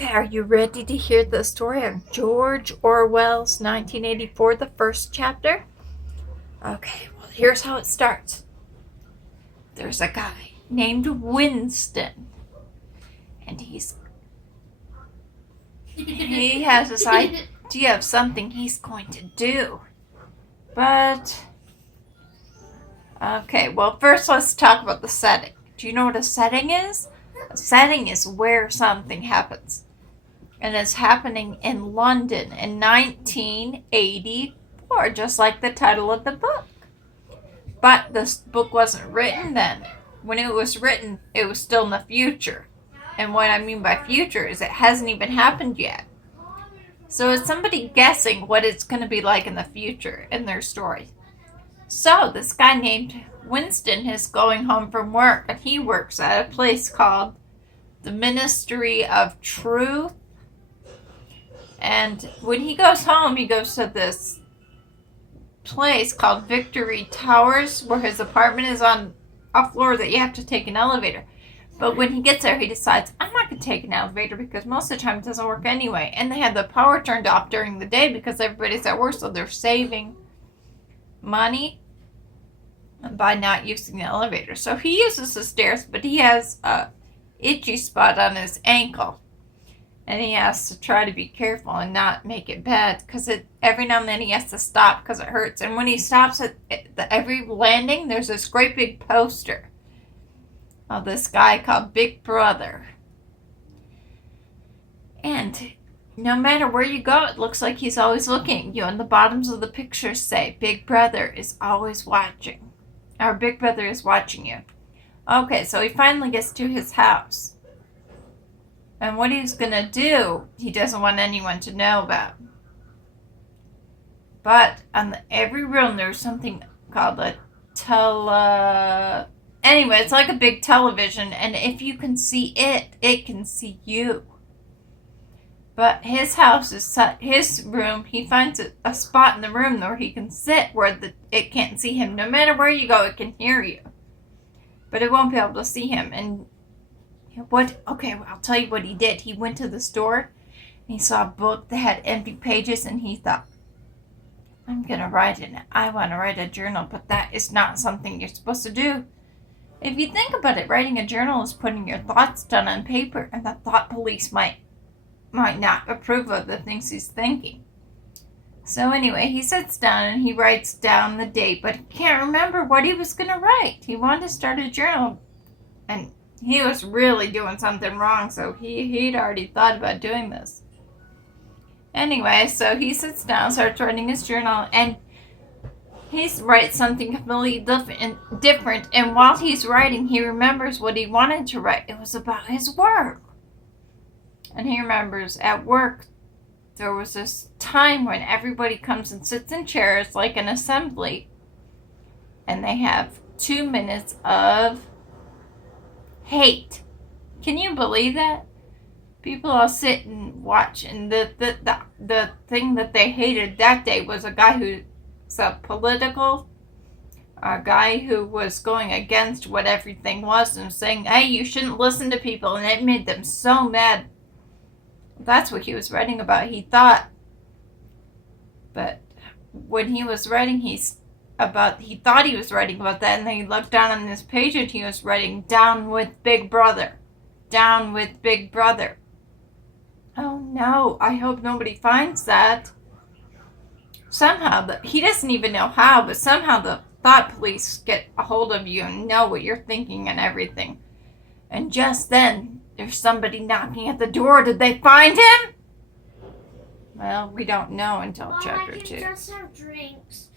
Okay, are you ready to hear the story of George Orwell's 1984, the first chapter? Okay, well, here's how it starts. There's a guy named Winston, and he has this idea of something he's going to do. But, okay, well, first let's talk about the setting. Do you know what a setting is? A setting is where something happens. And it's happening in London in 1984, just like the title of the book. But this book wasn't written then. When it was written, it was still in the future. And what I mean by future is it hasn't even happened yet. So it's somebody guessing what it's going to be like in the future in their story. So this guy named Winston is going home from work, and he works at a place called the Ministry of Truth. And when he goes home, he goes to this place called Victory Towers, where his apartment is on a floor that you have to take an elevator. But when he gets there, he decides, I'm not going to take an elevator because most of the time it doesn't work anyway. And they have the power turned off during the day because everybody's at work, so they're saving money by not using the elevator. So he uses the stairs, but he has a itchy spot on his ankle. And he has to try to be careful and not make it bad because every now and then he has to stop because it hurts. And when he stops at every landing, there's this great big poster of this guy called Big Brother. And no matter where you go, it looks like he's always looking. You know, and the bottoms of the pictures say, Big Brother is always watching. Or Big Brother is watching you. Okay, so he finally gets to his house. And what he's going to do, he doesn't want anyone to know about. But on every room, there's something called a Anyway, it's like a big television. And if you can see it, it can see you. But his house is his room. He finds a spot in the room where he can sit where it can't see him. No matter where you go, it can hear you. But it won't be able to see him. And okay, well, I'll tell you what he did. He went to the store and he saw a book that had empty pages and he thought, I'm going to write in it. I want to write a journal, but that is not something you're supposed to do. If you think about it, writing a journal is putting your thoughts down on paper, and the thought police might not approve of the things he's thinking. So anyway, he sits down and he writes down the date, but he can't remember what he was going to write. He wanted to start a journal, and he was really doing something wrong, so he'd already thought about doing this. Anyway, so he sits down, starts writing his journal, and he writes something completely different. And while he's writing, he remembers what he wanted to write. It was about his work. And he remembers at work, there was this time when everybody comes and sits in chairs like an assembly, and they have 2 minutes of hate. Can you believe that? People all sit and watch, and the thing that they hated that day was a guy who's a guy who was going against what everything was and saying, hey, you shouldn't listen to people, and it made them so mad. That's what he was writing about, he thought. But when he was writing, he thought he was writing about that, and then he looked down on this page and he was writing, down with Big Brother. Down with Big Brother. Oh no, I hope nobody finds that. Somehow, he doesn't even know how, but somehow the thought police get a hold of you and know what you're thinking and everything. And just then, there's somebody knocking at the door. Did they find him? Well, we don't know until Mom, chapter I 2. can just have drinks.